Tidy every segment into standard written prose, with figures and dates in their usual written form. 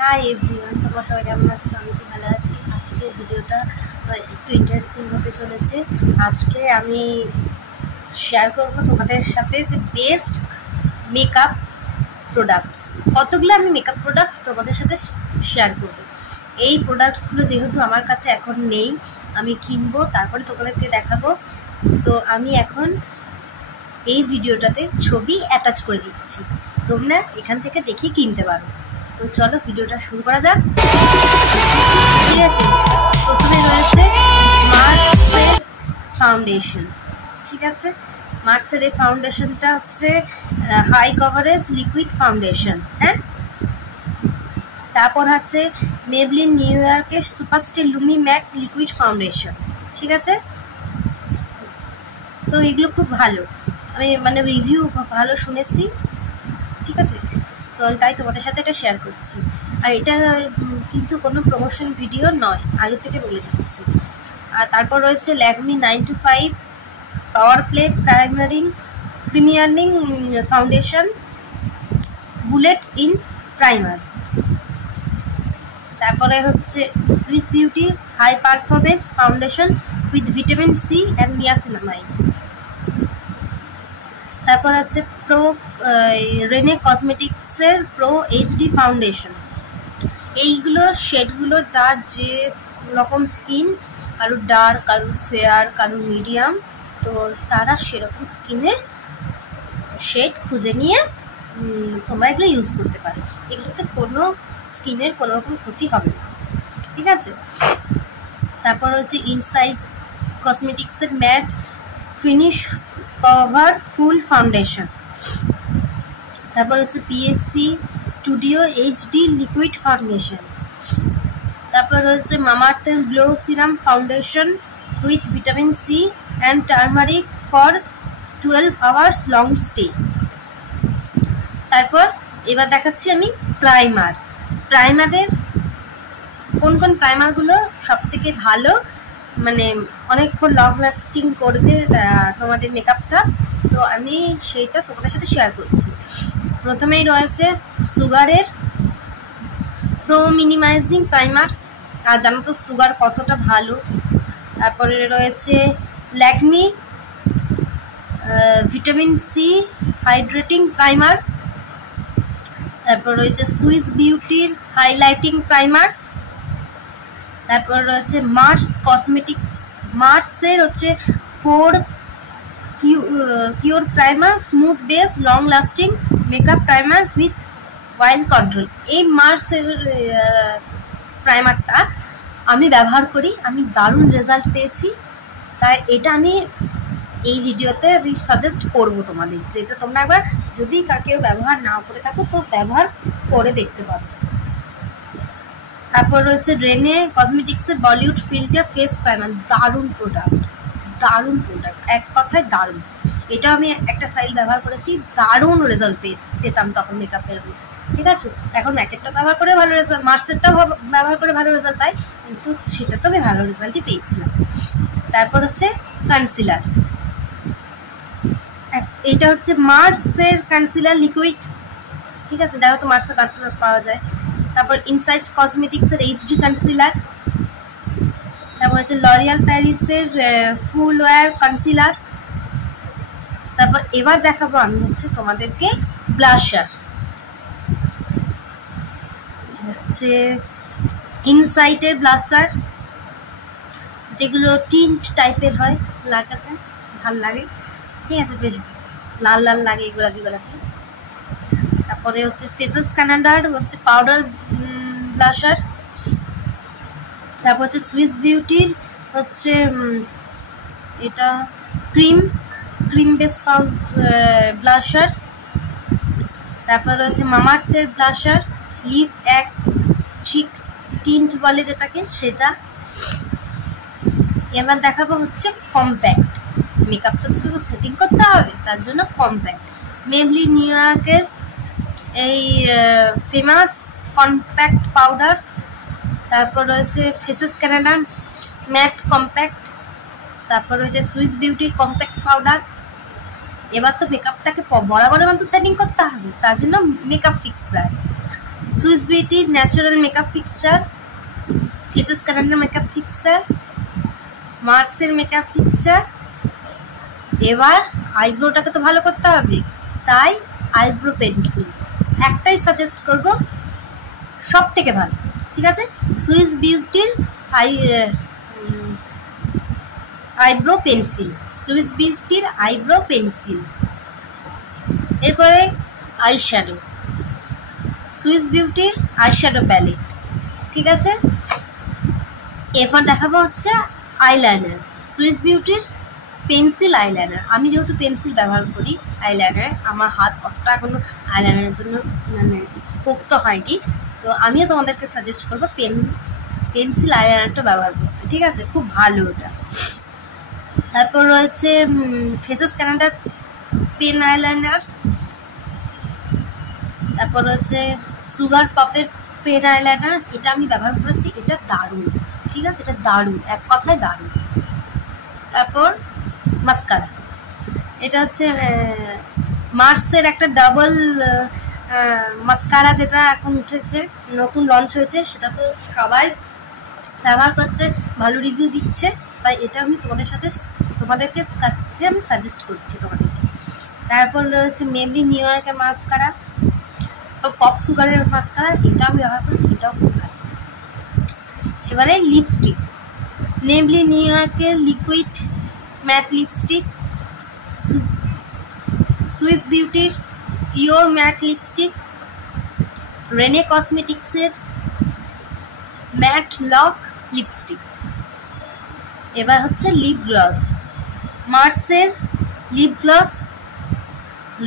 Hi everyone, তোমরা সবাই কেমন আছো? আমি তো ভালো আছি। আজকে ভিডিওটা একটু ইন্টারেস্টিং হতে চলেছে। আজকে আমি শেয়ার করব তোমাদের সাথে যে বেস্ট মেকআপ প্রোডাক্টস, কতগুলো আমি মেকআপ প্রোডাক্টস তোমাদের সাথে শেয়ার করব। এই প্রোডাক্টসগুলো যেহেতু আমার কাছে এখন নেই, আমি কিনবো, তারপরে তোমাদেরকে দেখাবো। তো আমি এখন এই ভিডিওটাতে ছবি অ্যাটাচ করে দিচ্ছি, তোমরা এখান থেকে দেখে কিনতে পারো। তো চলো ভিডিওটা শুরু করা যাক। ঠিক আছে, প্রথমে রয়েছে মার্সের ফাউন্ডেশন। ঠিক আছে, মার্সের এই ফাউন্ডেশনটা হচ্ছে হাই কভারেজ লিকুইড ফাউন্ডেশন। হ্যাঁ, তারপর হচ্ছে মেবলিন নিউ ইয়র্কের সুপারস্টার লুমি ম্যাট লিকুইড ফাউন্ডেশন। ঠিক আছে, তো এগুলো খুব ভালো, আমি মানে রিভিউ ভালো শুনেছি। ঠিক আছে, তো তাই তোমাদের সাথে এটা শেয়ার করছি। আর এটা কিন্তু কোনো প্রমোশন ভিডিও নয়, আগে থেকে বলে দিচ্ছি। আর তারপর রয়েছে Lakme 925 power play priming foundation built in primer. তারপরে হচ্ছে Swiss Beauty high performance foundation with vitamin C and niacinamide. তারপর আছে রেনে কসমেটিক্সের প্রো এইচডি ফাউন্ডেশন। এইগুলো শেডগুলো যার যে রকম স্কিন, কারো ডার্ক, কারো ফেয়ার, কারো মিডিয়াম, তো তারা সেরকম স্কিনে শেড খুঁজে নিয়ে তোমরা এগুলো ইউজ করতে পারো। এগুলোতে কোনো স্কিনের কোনো রকম ক্ষতি হবে না। ঠিক আছে, তারপর হচ্ছে ইনসাইড কসমেটিক্সের matte finish cover full foundation. তারপর হচ্ছে PSC studio HD liquid foundation. তারপর হচ্ছে মামাআর্থের glow serum foundation with vitamin C and turmeric for 12 hours long stay. তারপর এবার দেখাচ্ছি আমি প্রাইমারের কোন কোন প্রাইমারগুলো সব থেকে ভালো, মানে অনেকক্ষণ লং লাস্টিং করবে তোমাদের মেকআপটা। তো আমি সেইটা তোমাদের সাথে শেয়ার করছি। প্রথমেই রয়েছে সুগারের প্রো মিনিমাইজিং প্রাইমার, আর জানো তো সুগার কতটা ভালো। তারপরে রয়েছে Lakme vitamin C hydrating primer. তারপর রয়েছে সুইস বিউটির হাইলাইটিং প্রাইমার। তারপর রয়েছে মার্সের হচ্ছে pore cure primer smooth base long lasting makeup primer with oil control. এই মার্সের প্রাইমারটা আমি ব্যবহার করি, আমি দারুণ রেজাল্ট পেয়েছি। তাই এটা আমি এই ভিডিওতে আমি সাজেস্ট করবো তোমাদের, যেটা তোমরা একবার যদি কেউ ব্যবহার না করে থাকো তো ব্যবহার করে দেখতে পারো। তারপর রয়েছে রেনে কসমেটিক্সের বলিউড ফিল্টার ফেস প্রাইমার। দারুণ প্রোডাক্ট, এক কথায় দারুণ। এটা আমি একটা ফাইল ব্যবহার করেছি, দারুণ রেজাল্ট পেতাম তখন মেকআপের। ঠিক আছে, এখন ম্যাকেটটা ব্যবহার করে ভালো রেজাল্ট, মার্সেরটা ব্যবহার করে ভালো রেজাল্ট পাই, কিন্তু সেটা তো আমি ভালো রেজাল্টই পেয়েছিলাম। তারপর হচ্ছে কনসিলার, এটা হচ্ছে মার্সের কনসিলার লিকুইড। ঠিক আছে, দেখো তো মার্সের কনসিলার পাওয়া যায়। তারপর ইনসাইড কসমেটিক্সের এইচডি কনসিলার। তারপর হচ্ছে লরিয়াল প্যারিসের ফুল ওয়্যার কনসিলার। তারপর এবার দেখাবো আমি হচ্ছে তোমাদেরকে ব্লাশার, হচ্ছে ইনসাইটের ব্লাশার, যেগুলো টিন্ট টাইপের হয়, লাগাতে ভাল লাগে। ঠিক আছে, বেশ লাল লাল লাগে গোলাপি। তারপরে হচ্ছে ফেসেস কানাডার হচ্ছে পাউডার ব্লাশার। তারপর হচ্ছে সুইস বিউটির হচ্ছে এটা ক্রিম বেস ব্লাশার। তারপর রয়েছে মামাআর্থের ব্লাশার লিপ এক চিক টিন্ট বলে যেটাকে, সেটা। এবার দেখাবো হচ্ছে কম্প্যাক্ট, মেকআপটা তো সেটিং করতে হবে, তার জন্য কম্প্যাক্ট মেবলিন নিউ ইয়র্কের এই ফেমাস কম্প্যাক্ট পাউডার। তারপর রয়েছে ফেসেস কানাডা ম্যাট কম্প্যাক্ট। তারপর রয়েছে সুইস বিউটির কম্প্যাক্ট পাউডার। এবার তো মেকআপটাকে বরাবরের মতো সেটিং করতে হবে, তার জন্য মেকআপ ফিক্সার সুইস বিউটির natural makeup fixture, Faces Canada makeup fixture, মার্সের মেকআপ ফিক্সচার। এবার আইব্রোটাকে তো ভালো করতে হবে, তাই আইব্রো পেন্সিল একটাই সাজেস্ট করব, সব থেকে ভালো, ঠিক আছে? সুইস বিউটির আইব্রো পেন্সিল, সুইস বিউটির আইব্রো পেন্সিল। এরপরে আইশ্যাডো, সুইস বিউটির আইশ্যাডো প্যালেট, ঠিক আছে? এরপর দেখাবো হচ্ছে আইলাইনার, সুইস বিউটির পেন্সিল আইলাইনার। আমি যেহেতু পেন্সিল ব্যবহার করি আইলাইনারে, আমার হাত অতটা এখনো আইলাইনারের জন্য মানে পোক্ত হয়নি, তো আমিও তোমাদেরকে সাজেস্ট করবো পেন্সিল আইলাইনারটা ব্যবহার করতে, ঠিক আছে? খুব ভালো ওটা। তারপর রয়েছে ফেসেস ক্যালেন্ডার পেন আইলাইনার, তারপর হচ্ছে সুগার পপের পেন আইলাইনার, এটা আমি ব্যবহার করেছি, এটা দারুণ, ঠিক আছে? এটা দারুণ, এক কথায় দারুণ। তারপর মাস্কারা, এটা হচ্ছে মার্সের একটা ডাবল মাস্কারা, যেটা এখন উঠেছে, নতুন লঞ্চ হয়েছে, সেটা তো সবাই ব্যবহার করছে, ভালো রিভিউ দিচ্ছে, তাই এটা আমি তোমাদেরকে কাছে আমি সাজেস্ট করছি তোমাদেরকে। তারপর রয়েছে মেবলি নিউ ইয়র্কের মাস্কারা, পপ সুগারের মাস্কারা, এটা আমি ব্যবহার করছি, এটাও খুব ভালো। এবারে লিপস্টিক, মেবলি নিউ ইয়র্কের লিকুইড ম্যাট লিপস্টিক, সুইস বিউটির পিওর ম্যাট লিপস্টিক, রেনে কসমেটিক্সের ম্যাট লক লিপস্টিক। এবার হচ্ছে লিপ গ্লস, মার্সের lip gloss,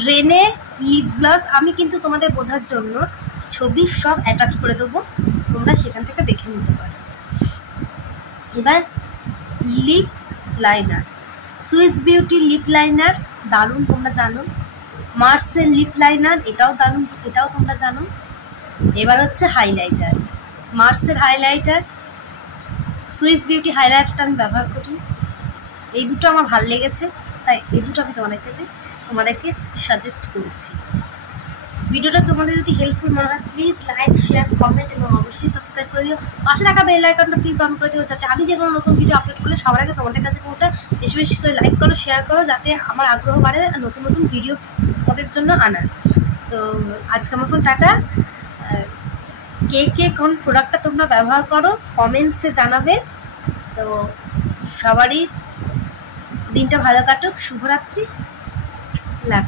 Renee lip gloss. আমি কিন্তু তোমাদের বোঝার জন্য ছবি সব অ্যাটাচ করে দেবো, তোমরা সেখান থেকে দেখে নিতে পারো। এবার lip liner, Swiss beauty lip liner দারুণ, তোমরা জানো। মার্সের লিপ লাইনার, এটাও দারুণ, এটাও তোমরা জানো। এবার হচ্ছে হাইলাইটার, মার্সের হাইলাইটার, সুইস বিউটি হাইলাইটারটা আমি ব্যবহার করি, এই দুটো আমার ভালো লেগেছে, তাই এই দুটো আমি তোমাদেরকে সাজেস্ট করছি। ভিডিওটা তোমাদের যদি হেল্পফুল মনে হয় প্লিজ লাইক, শেয়ার, কমেন্ট এবং অবশ্যই সাবস্ক্রাইব করে দিও। পাশে থাকা বেল আইকনটা প্লিজ অন করে দিও, যাতে আমি যে কোনো নতুন ভিডিও আপলোড করলে সবার আগে তোমাদের কাছে পৌঁছায়। বেশি বেশি করে লাইক করো, শেয়ার করো, যাতে আমার আগ্রহ বাড়ে নতুন নতুন ভিডিও তোমাদের জন্য আনার। তো আজকের মতন টাটা। কে কোন প্রোডাক্টটা তোমরা ব্যবহার করো কমেন্টসে জানাবে। তো সবারই দিনটা ভালো কাটুক, শুভরাত্রি, লাভ।